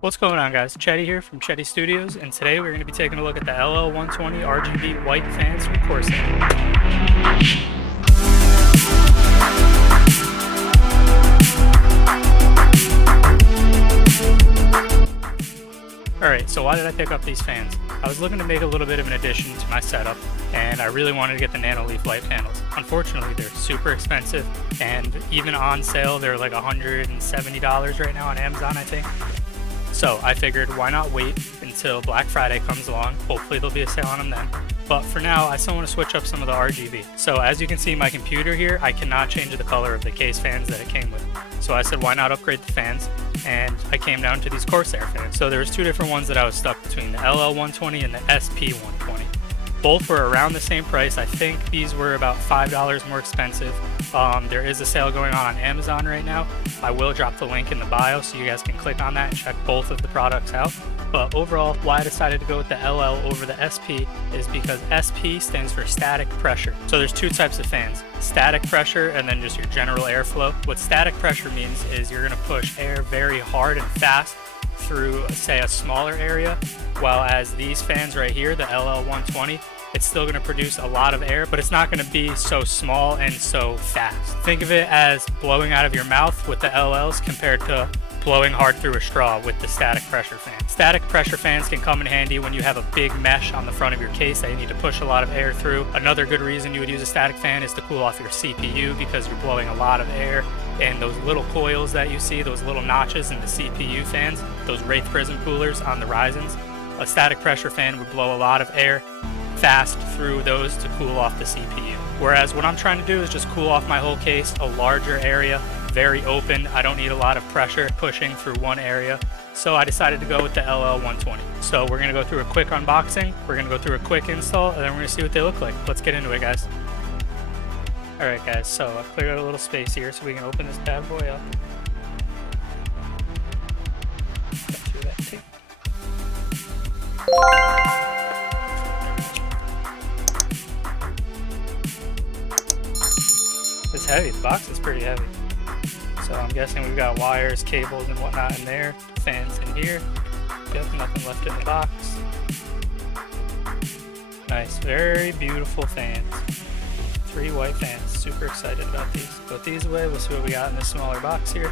What's going on, guys? Chetty here from Chetty Studios, and today we're going to be taking a look at the LL120 RGB white fans from Corsair. Alright, so why did I pick up these fans? I was looking to make a little bit of an addition to my setup, and I really wanted to get the nano leaf light panels. Unfortunately, they're super expensive, and even on sale, they're like $170 right now on Amazon, I think. So I figured, why not wait until Black Friday comes along? Hopefully there'll be a sale on them then. But for now, I still want to switch up some of the RGB. So as you can see, my computer here, I cannot change the color of the case fans that it came with. So I said, why not upgrade the fans? And I came down to these Corsair fans. So there was two different ones that I was stuck between, the LL120 and the SP120. Both were around the same price. I think these were about $5 more expensive. There is a sale going on Amazon right now. I will drop the link in the bio so you guys can click on that and check both of the products out. But overall, why I decided to go with the LL over the SP is because SP stands for static pressure. So there's two types of fans, static pressure and then just your general airflow. What static pressure means is you're gonna push air very hard and fast through, say, a smaller area, while as these fans right here, the LL120, it's still going to produce a lot of air, but it's not going to be so small and so fast. Think of it as blowing out of your mouth with the LLs compared to blowing hard through a straw with the static pressure fan. Static pressure fans can come in handy when you have a big mesh on the front of your case that you need to push a lot of air through. Another good reason you would use a static fan is to cool off your CPU because you're blowing a lot of air. And those little coils that you see, those little notches in the CPU fans, those Wraith Prism coolers on the Ryzens, a static pressure fan would blow a lot of air fast through those to cool off the CPU. Whereas what I'm trying to do is just cool off my whole case, a larger area, very open. I don't need a lot of pressure pushing through one area. So I decided to go with the LL120. So we're gonna go through a quick unboxing, we're gonna go through a quick install, and then we're gonna see what they look like. Let's get into it, guys. Alright guys, so I cleared out a little space here so we can open this bad boy up. Cut through that tape. It's heavy, the box is pretty heavy. So I'm guessing we've got wires, cables, and whatnot in there. Fans in here. Yep, nothing left in the box. Nice, very beautiful fans. 3 white fans, super excited about these. Put these away, we'll see what we got in this smaller box here.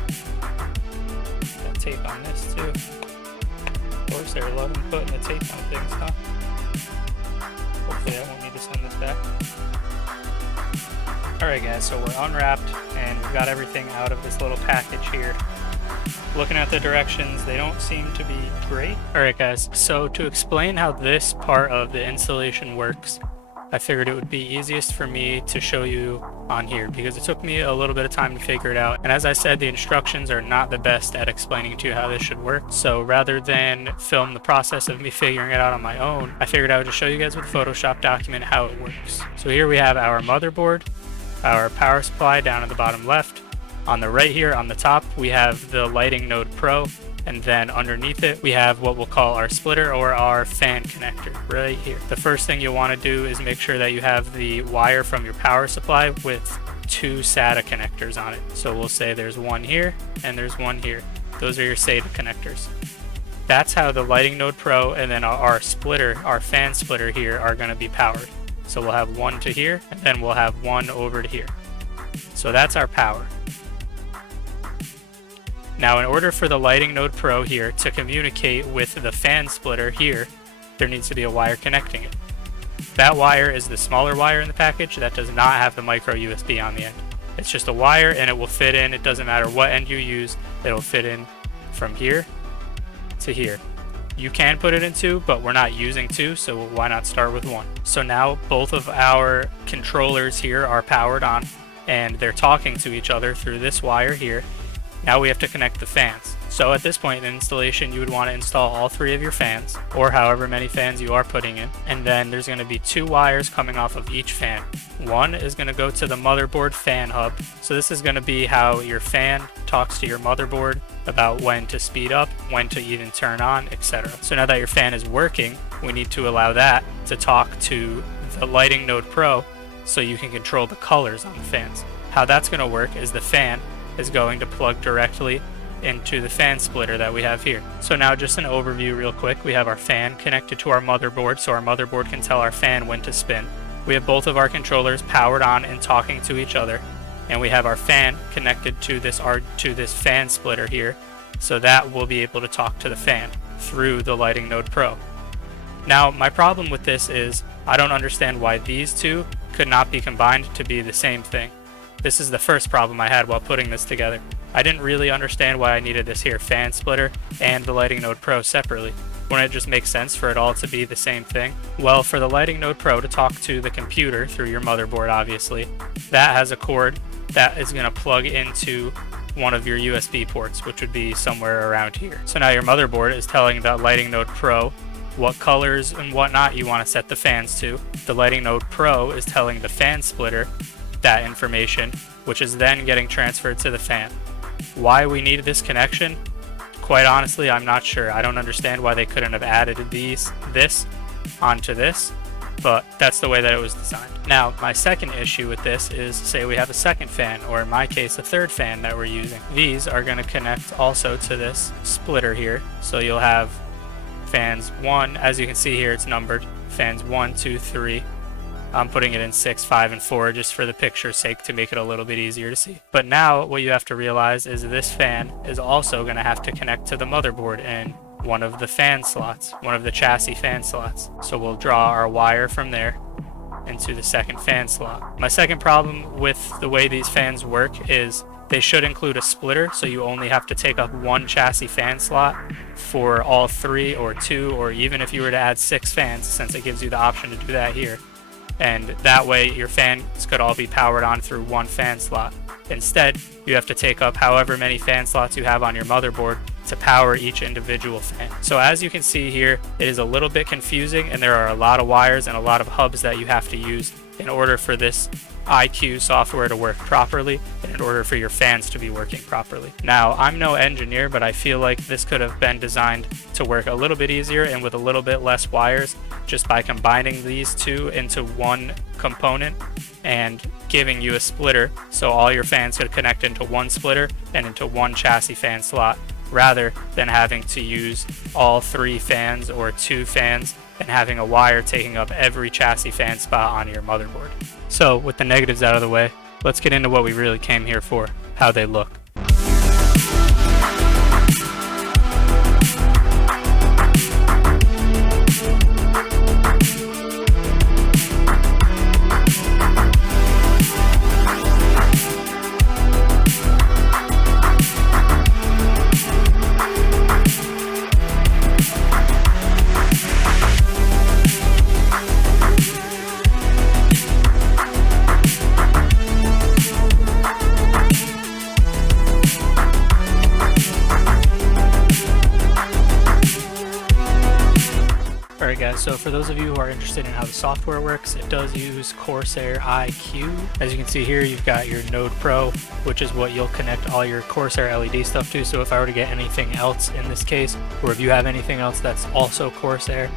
Got tape on this too. Of course, they're loving putting the tape on things, huh? Hopefully I won't need to send this back. Alright guys, so we're unwrapped and we've got everything out of this little package here. Looking at the directions, they don't seem to be great. Alright guys, so to explain how this part of the installation works, I figured it would be easiest for me to show you on here because it took me a little bit of time to figure it out. And as I said, the instructions are not the best at explaining to you how this should work. So rather than film the process of me figuring it out on my own, I figured I would just show you guys with a Photoshop document how it works. So here we have our motherboard, our power supply down at the bottom left. On the right here on the top, we have the Lighting Node Pro. And then underneath it, we have what we'll call our splitter or our fan connector right here. The first thing you'll want to do is make sure that you have the wire from your power supply with 2 SATA connectors on it. So we'll say there's one here and there's one here. Those are your SATA connectors. That's how the Lighting Node Pro and then our splitter, our fan splitter here are going to be powered. So we'll have one to here and then we'll have one over to here. So that's our power. Now in order for the Lighting Node Pro here to communicate with the fan splitter here, there needs to be a wire connecting it. That wire is the smaller wire in the package that does not have the micro USB on the end. It's just a wire and it will fit in, it doesn't matter what end you use, it'll fit in from here to here. You can put it in 2, but we're not using 2, so why not start with 1? So now both of our controllers here are powered on and they're talking to each other through this wire here. Now we have to connect the fans. So at this point in the installation, you would want to install all 3 of your fans, or however many fans you are putting in. And then there's going to be 2 wires coming off of each fan. One is going to go to the motherboard fan hub. So this is going to be how your fan talks to your motherboard about when to speed up, when to even turn on, etc. So now that your fan is working, we need to allow that to talk to the Lighting Node Pro so you can control the colors on the fans. How that's going to work is the fan is going to plug directly into the fan splitter that we have here. So now just an overview real quick. We have our fan connected to our motherboard, so our motherboard can tell our fan when to spin. We have both of our controllers powered on and talking to each other, and we have our fan connected to this fan splitter here, so that will be able to talk to the fan through the Lighting Node Pro. Now my problem with this is I don't understand why these two could not be combined to be the same thing. This is the first problem I had while putting this together. I didn't really understand why I needed this here fan splitter and the Lighting Node Pro separately. Wouldn't it just make sense for it all to be the same thing? Well, for the Lighting Node Pro to talk to the computer through your motherboard, obviously, that has a cord that is going to plug into one of your USB ports, which would be somewhere around here. So now your motherboard is telling that Lighting Node Pro what colors and whatnot you want to set the fans to. The Lighting Node Pro is telling the fan splitter that information, which is then getting transferred to the fan. Why we need this connection? Quite honestly, I'm not sure. I don't understand why they couldn't have added this onto this, but that's the way that it was designed. Now, my second issue with this is, say we have a second fan, or in my case, a third fan that we're using. These are going to connect also to this splitter here. So you'll have fans 1, as you can see here, it's numbered. Fans 1, 2, 3. I'm putting it in 6, 5, and 4 just for the picture's sake to make it a little bit easier to see. But now what you have to realize is this fan is also going to have to connect to the motherboard in one of the fan slots, one of the chassis fan slots. So we'll draw our wire from there into the second fan slot. My second problem with the way these fans work is they should include a splitter, so you only have to take up one chassis fan slot for all 3 or 2, or even if you were to add 6 fans, since it gives you the option to do that here. And that way your fans could all be powered on through one fan slot. Instead, you have to take up however many fan slots you have on your motherboard to power each individual fan. So as you can see here, it is a little bit confusing, and there are a lot of wires and a lot of hubs that you have to use in order for this iCUE software to work properly, and in order for your fans to be working properly. Now, I'm no engineer, but I feel like this could have been designed to work a little bit easier and with a little bit less wires, just by combining these two into one component and giving you a splitter so all your fans could connect into one splitter and into one chassis fan slot, rather than having to use all 3 fans or 2 fans and having a wire taking up every chassis fan spot on your motherboard. So with the negatives out of the way, let's get into what we really came here for, how they look. Alright guys, so for those of you who are interested in how the software works, it does use Corsair iCUE. As you can see here, you've got your Node Pro, which is what you'll connect all your Corsair LED stuff to. So if I were to get anything else in this case, or if you have anything else that's also Corsair,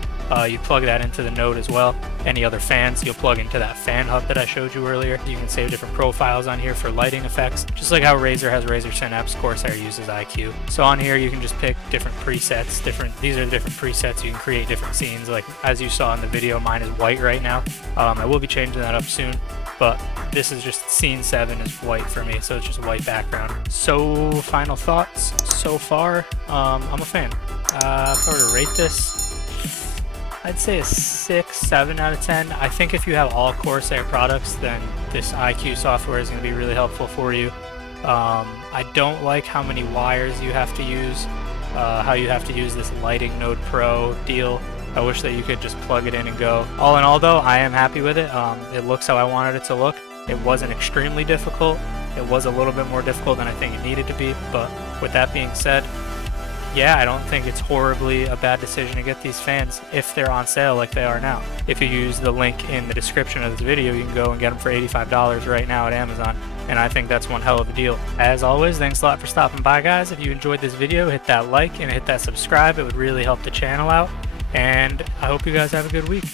you plug that into the Node as well. Any other fans, you'll plug into that fan hub that I showed you earlier. You can save different profiles on here for lighting effects, just like how Razer has Razer Synapse, Corsair uses iCUE. So on here you can just pick different presets. These are the different presets. You can create different scenes, like as you saw in the video, mine is white right now. I will be changing that up soon, but this is just scene 7 is white for me, so it's just a white background. So final thoughts so far, I'm a fan. If I were to rate this, I'd say a 6, 7 out of 10. I think if you have all Corsair products, then this iCUE software is going to be really helpful for you. I don't like how many wires you have to use, how you have to use this Lighting Node Pro deal. I wish that you could just plug it in and go. All in all though, I am happy with it. It looks how I wanted it to look. It wasn't extremely difficult. It was a little bit more difficult than I think it needed to be, but with that being said, yeah, I don't think it's horribly a bad decision to get these fans if they're on sale like they are now. If you use the link in the description of this video, you can go and get them for $85 right now at Amazon, and I think that's one hell of a deal. As always, thanks a lot for stopping by, guys. If you enjoyed this video, hit that like and hit that subscribe. It would really help the channel out, and I hope you guys have a good week.